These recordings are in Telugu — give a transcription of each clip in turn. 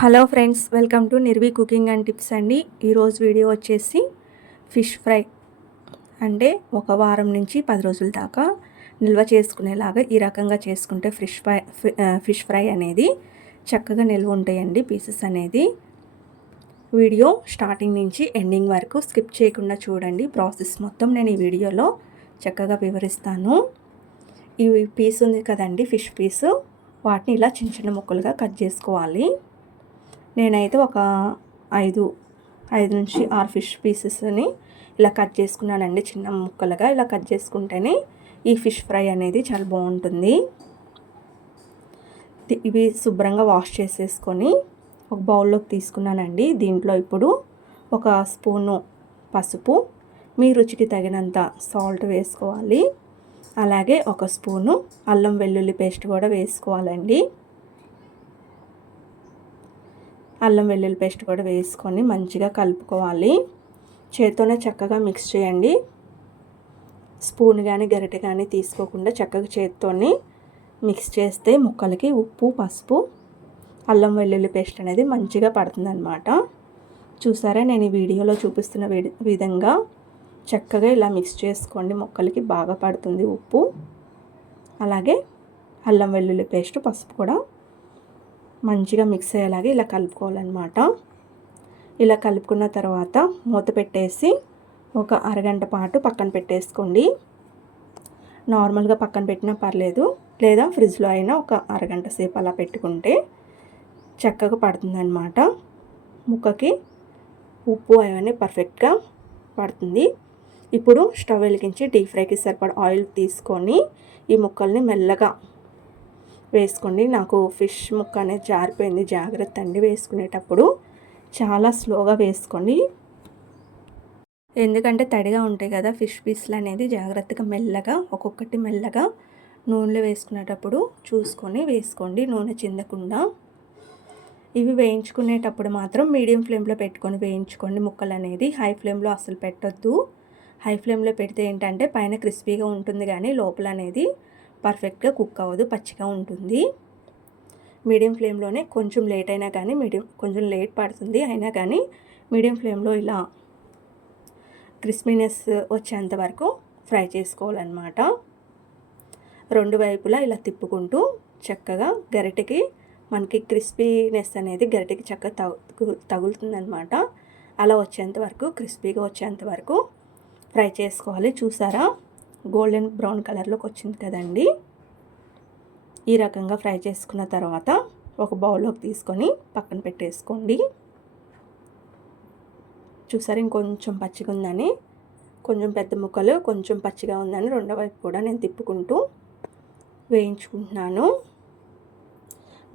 Hello friends, welcome to Nirvi cooking and tips అండి. ఈరోజు వీడియో వచ్చేసి ఫిష్ ఫ్రై. అంటే ఒక వారం నుంచి 10 రోజుల దాకా నిల్వ చేసుకునేలాగా ఈ రకంగా చేసుకుంటే ఫిష్ ఫ్రై అనేది చక్కగా నిల్వ ఉంటాయండి. పీసెస్ అనేది వీడియో స్టార్టింగ్ నుంచి ఎండింగ్ వరకు స్కిప్ చేయకుండా చూడండి. ప్రాసెస్ మొత్తం నేను ఈ వీడియోలో చక్కగా వివరిస్తాను. ఈ పీస్ ఉంది కదండి, ఫిష్ పీసు, వాటిని ఇలా చిన్న చిన్న ముక్కలుగా కట్ చేసుకోవాలి. నేనైతే ఒక 5 నుంచి 6 ఫిష్ పీసెస్ని ఇలా కట్ చేసుకున్నానండి. చిన్న ముక్కలుగా ఇలా కట్ చేసుకుంటేనే ఈ ఫిష్ ఫ్రై అనేది చాలా బాగుంటుంది. ఇవి శుభ్రంగా వాష్ చేసేసుకొని ఒక బౌల్లోకి తీసుకున్నానండి. దీంట్లో ఇప్పుడు ఒక స్పూను పసుపు, మీ రుచికి తగినంత సాల్ట్ వేసుకోవాలి. అలాగే ఒక స్పూను అల్లం వెల్లుల్లి పేస్ట్ కూడా వేసుకోవాలండి. అల్లం వెల్లుల్లి పేస్ట్ కూడా వేసుకొని మంచిగా కలుపుకోవాలి. చేత్తోనే చక్కగా మిక్స్ చేయండి. స్పూన్ కానీ గరిటె కానీ తీసుకోకుండా చక్కగా చేత్తోని మిక్స్ చేస్తే ముక్కలకి ఉప్పు, పసుపు, అల్లం వెల్లుల్లి పేస్ట్ అనేది మంచిగా పడుతుందన్నమాట. చూసారా, నేను ఈ వీడియోలో చూపిస్తున్న విధంగా చక్కగా ఇలా మిక్స్ చేసుకోండి. ముక్కలకి బాగా పడుతుంది ఉప్పు, అలాగే అల్లం వెల్లుల్లి పేస్ట్, పసుపు కూడా మంచిగా మిక్స్ అయ్యేలాగా ఇలా కలుపుకోవాలన్నమాట. ఇలా కలుపుకున్న తర్వాత మూత పెట్టేసి ఒక అరగంట పాటు పక్కన పెట్టేసుకోండి. నార్మల్గా పక్కన పెట్టినా పర్లేదు, లేదా ఫ్రిడ్జ్లో అయినా ఒక అరగంట సేపు అలా పెట్టుకుంటే చక్కగా పడుతుందన్నమాట. ముక్కకి ఉప్పు అవన్నీ పర్ఫెక్ట్గా పడుతుంది. ఇప్పుడు స్టవ్ వెలిగించి డీప్ ఫ్రైకి సరిపడా ఆయిల్ తీసుకొని ఈ ముక్కల్ని మెల్లగా వేసుకోండి. నాకు ఫిష్ ముక్క అనేది జారిపోయింది, జాగ్రత్త అండి. వేసుకునేటప్పుడు చాలా స్లోగా వేసుకోండి, ఎందుకంటే తడిగా ఉంటాయి కదా ఫిష్ పీస్లు అనేది. జాగ్రత్తగా మెల్లగా ఒక్కొక్కటి మెల్లగా నూనెలో వేసుకునేటప్పుడు చూసుకొని వేసుకోండి, నూనె చిందకుండా. ఇవి వేయించుకునేటప్పుడు మాత్రం మీడియం ఫ్లేమ్లో పెట్టుకొని వేయించుకోండి. ముక్కలు అనేది హై ఫ్లేమ్లో అసలు పెట్టొద్దు. హై ఫ్లేమ్లో పెడితే ఏంటంటే పైన క్రిస్పీగా ఉంటుంది కానీ లోపల అనేది పర్ఫెక్ట్గా కుక్ అవ్వదు, పచ్చిగా ఉంటుంది. మీడియం ఫ్లేమ్లోనే, కొంచెం లేట్ అయినా కానీ కొంచెం లేట్ పడుతుంది అయినా కానీ మీడియం ఫ్లేమ్లో ఇలా క్రిస్పీనెస్ వచ్చేంత వరకు ఫ్రై చేసుకోవాలన్నమాట. రెండు వైపులా ఇలా తిప్పుకుంటూ చక్కగా గరిటెకి మనకి క్రిస్పీనెస్ అనేది గరిటెకి చక్కగా తగులుతుందన్నమాట. అలా వచ్చేంత వరకు, క్రిస్పీగా వచ్చేంత వరకు ఫ్రై చేసుకోవాలి. చూసారా, గోల్డెన్ బ్రౌన్ కలర్లోకి వచ్చింది కదండి. ఈ రకంగా ఫ్రై చేసుకున్న తర్వాత ఒక బౌల్లోకి తీసుకొని పక్కన పెట్టేసుకోండి. చూసారా, ఇంకొంచెం పచ్చిగా ఉందని, కొంచెం పెద్ద ముక్కలు కొంచెం పచ్చిగా ఉందని రెండో వైపు కూడా నేను తిప్పుకుంటూ వేయించుకుంటున్నాను.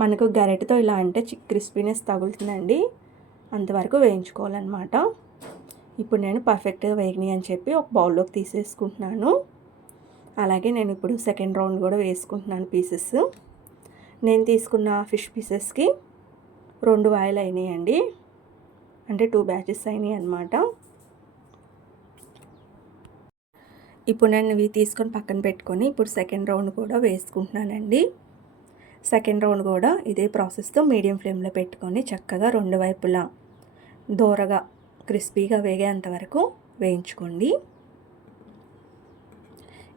మనకు గరిటెతో ఇలా అంటే క్రిస్పీనెస్ తగులుతుందండి, అంతవరకు వేయించుకోవాలన్నమాట. ఇప్పుడు నేను పర్ఫెక్ట్గా వేగినాయి అని చెప్పి ఒక బౌల్లోకి తీసేసుకుంటున్నాను. అలాగే నేను ఇప్పుడు సెకండ్ రౌండ్ కూడా వేసుకుంటున్నాను పీసెస్. నేను తీసుకున్న ఫిష్ పీసెస్కి 2 వాయిలు అయినాయండి, అంటే 2 బ్యాచెస్ అయినాయి అన్నమాట. ఇప్పుడు నేను ఇవి తీసుకొని పక్కన పెట్టుకొని ఇప్పుడు సెకండ్ రౌండ్ కూడా వేసుకుంటున్నానండి. సెకండ్ రౌండ్ కూడా ఇదే ప్రాసెస్తో మీడియం ఫ్లేమ్లో పెట్టుకొని చక్కగా రెండు వైపులా దోరగా క్రిస్పీగా వేగేంత వరకు వేయించుకోండి.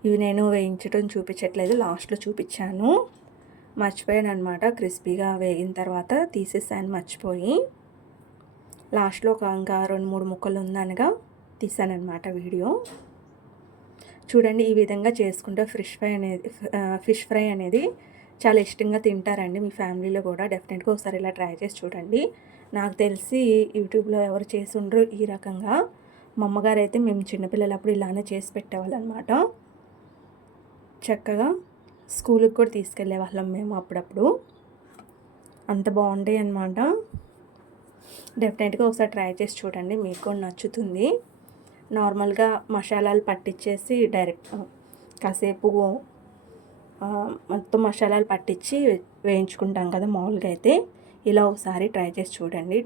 ఇవి నేను వేయించడం చూపించట్లేదు, లాస్ట్లో చూపించాను, మర్చిపోయాను అనమాట. క్రిస్పీగా వేగిన తర్వాత తీసేసాను మర్చిపోయి. లాస్ట్లో ఇంకా 2-3 ముక్కలు ఉందనగా తీసానమాట వీడియో. చూడండి, ఈ విధంగా చేసుకుంటే ఫిష్ ఫ్రై అనేది చాలా ఇష్టంగా తింటారండి మీ ఫ్యామిలీలో కూడా. డెఫినెట్గా ఒకసారి ఇలా ట్రై చేసి చూడండి. నాకు తెలిసి యూట్యూబ్లో ఎవరు చేసి ఉండరు ఈ రకంగా. మా అమ్మగారు అయితే మేము చిన్నపిల్లలప్పుడు ఇలానే చేసి పెట్టేవాళ్ళు అనమాట. చక్కగా స్కూల్కి కూడా తీసుకెళ్ళే వాళ్ళం మేము అప్పుడప్పుడు. అంత బాగుంటాయి అన్నమాట. డెఫినెట్గా ఒకసారి ట్రై చేసి చూడండి, మీకు కూడా నచ్చుతుంది. నార్మల్గా మసాలాలు పట్టించేసి డైరెక్ట్ కాసేపు మొత్తం మసాలాలు పట్టించి వేయించుకుంటాం కదా మామూలుగా అయితే. ఇలా ఒకసారి ట్రై చేసి చూడండి,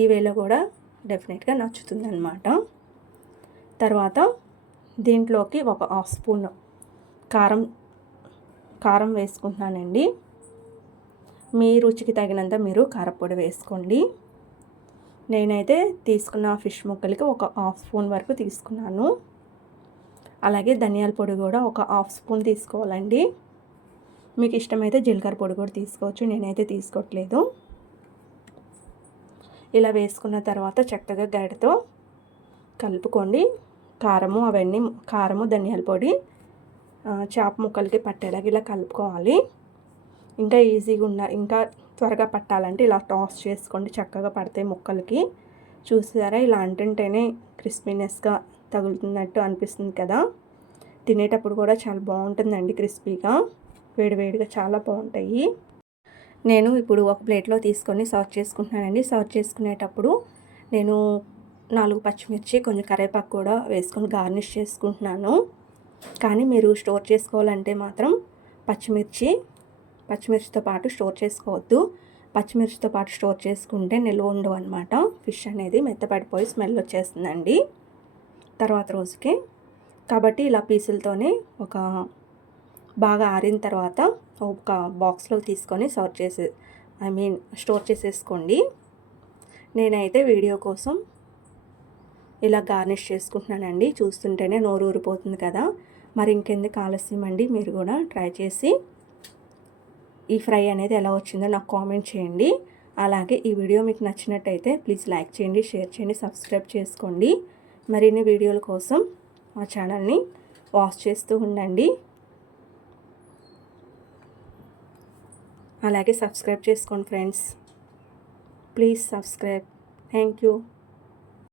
ఈ వేలో కూడా డెఫినెట్గా నచ్చుతుంది అన్నమాట. తర్వాత దీంట్లోకి ఒక 1/2 స్పూన్ కారం వేసుకుంటున్నానండి. మీ రుచికి తగినంత మీరు కారపొడి వేసుకోండి. నేనైతే తీసుకున్న ఫిష్ ముక్కలకి ఒక హాఫ్ స్పూన్ వరకు తీసుకున్నాను. అలాగే ధనియాల పొడి కూడా ఒక హాఫ్ స్పూన్ తీసుకోవాలండి. మీకు ఇష్టమైతే జీలకర్ర పొడి కూడా తీసుకోవచ్చు, నేనైతే తీసుకోవట్లేదు. ఇలా వేసుకున్న తర్వాత చక్కగా గరిటెతో కలుపుకోండి. కారము ధనియాల పొడి చేప ముక్కలకి పట్టేలాగా ఇలా కలుపుకోవాలి. ఇంకా ఈజీగా ఇంకా త్వరగా పట్టాలంటే ఇలా టాస్ చేసుకోండి, చక్కగా పడతాయి ముక్కలకి. చూసారా, ఇలా అంటుంటేనే క్రిస్పీనెస్గా తగులుతున్నట్టు అనిపిస్తుంది కదా. తినేటప్పుడు కూడా చాలా బాగుంటుందండి, క్రిస్పీగా వేడివేడిగా చాలా బాగుంటాయి. నేను ఇప్పుడు ఒక ప్లేట్లో తీసుకొని సర్వ్ చేసుకుంటున్నానండి. సర్వ్ చేసుకునేటప్పుడు నేను 4 పచ్చిమిర్చి కొంచెం కరివేపాకు కూడా వేసుకొని గార్నిష్ చేసుకుంటున్నాను. కానీ మీరు స్టోర్ చేసుకోవాలంటే మాత్రం పచ్చిమిర్చితో పాటు స్టోర్ చేసుకోవద్దు. పచ్చిమిర్చితో పాటు స్టోర్ చేసుకుంటే నిల్వ ఉండవు అనమాట. ఫిష్ అనేది మెత్తపడిపోయి స్మెల్ వచ్చేస్తుందండి తర్వాత రోజుకి. కాబట్టి ఇలా పీసులతోనే బాగా ఆరిన తర్వాత ఒక బాక్స్లో తీసుకొని స్టోర్ చేసేసుకోండి. నేనైతే వీడియో కోసం ఇలా గార్నిష్ చేసుకుంటున్నానండి. చూస్తుంటేనే నోరు ఊరిపోతుంది కదా. మరి ఇంకెందుకు ఆలస్యం అండి, మీరు కూడా ట్రై చేసి ఈ ఫ్రై అనేది ఎలా వచ్చిందో నాకు కామెంట్ చేయండి. అలాగే ఈ వీడియో మీకు నచ్చినట్టయితే ప్లీజ్ లైక్ చేయండి, షేర్ చేయండి, సబ్స్క్రైబ్ చేసుకోండి. మరిన్ని వీడియోల కోసం మా ఛానల్ని వాచ్ చేస్తూ ఉండండి. అలాగే సబ్స్క్రైబ్ చేసుకోండి friends. Please subscribe. Thank you.